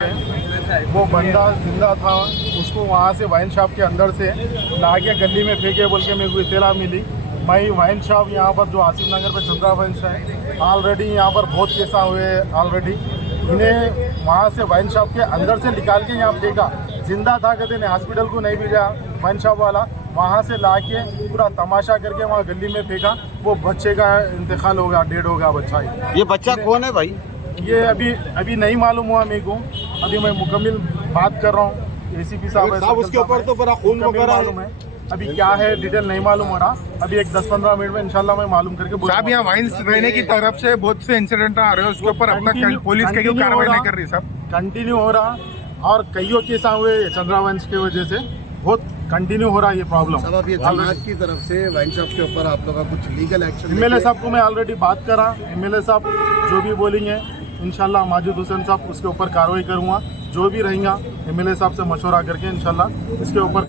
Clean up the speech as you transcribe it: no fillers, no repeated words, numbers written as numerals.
वो बंदा जिंदा था, उसको वहाँ से वाइन शॉप के अंदर से ला के गली में फेंके बोल के मेरे को इत्तला मिली। मैं वाइन शॉप यहाँ पर जो आसिफ नगर पे चंद्रा वाइन है, ऑलरेडी यहाँ पर बहुत केस हुए ऑलरेडी। इन्हें वहाँ से वाइन शॉप के अंदर से निकाल के यहाँ फेंका, जिंदा था कहते नहीं, हॉस्पिटल को नहीं भेजा वाइन शॉप वाला, वहाँ से ला के पूरा तमाशा करके वहाँ गली में फेंका। वो बच्चे का इंतकाल हो गया, डेड हो गया बच्चा ही। ये बच्चा कौन है भाई? ये अभी नहीं मालूम हुआ मेरे को, अभी मैं मुकम्मल बात कर रहा हूँ एसीपी साहब उसके ऊपर तो बड़ा खून वगैरह मालूम है, अभी क्या है डिटेल नहीं मालूम हो रहा। अभी एक 10-15 मिनट में इंशाल्लाह मैं मालूम करके साहब यहाँ वाइन्स रहने की तरफ से बहुत से इंसिडेंट आ रहे हैं, उसके ऊपर अब तक पुलिस की क्यों कार्रवाई नहीं कर रही साहब? कंटिन्यू हो रहा और कईयों केस हुए चंद्रा वाइन्स की वजह से, बहुत कंटिन्यू हो रहा है ये प्रॉब्लम। सब अब ये समाज की तरफ से वाइन शॉप के ऊपर आप लोग का कुछ लीगल एक्शन? एमएलए साहब को मैं ऑलरेडी बात करा, एमएलए साहब जो भी बोलेंगे इंशाल्लाह माजिद हुसैन साहब उसके ऊपर कार्रवाई करूँगा। जो भी रहेगा एमएलए साहब से मशवरा करके इंशाल्लाह इसके ऊपर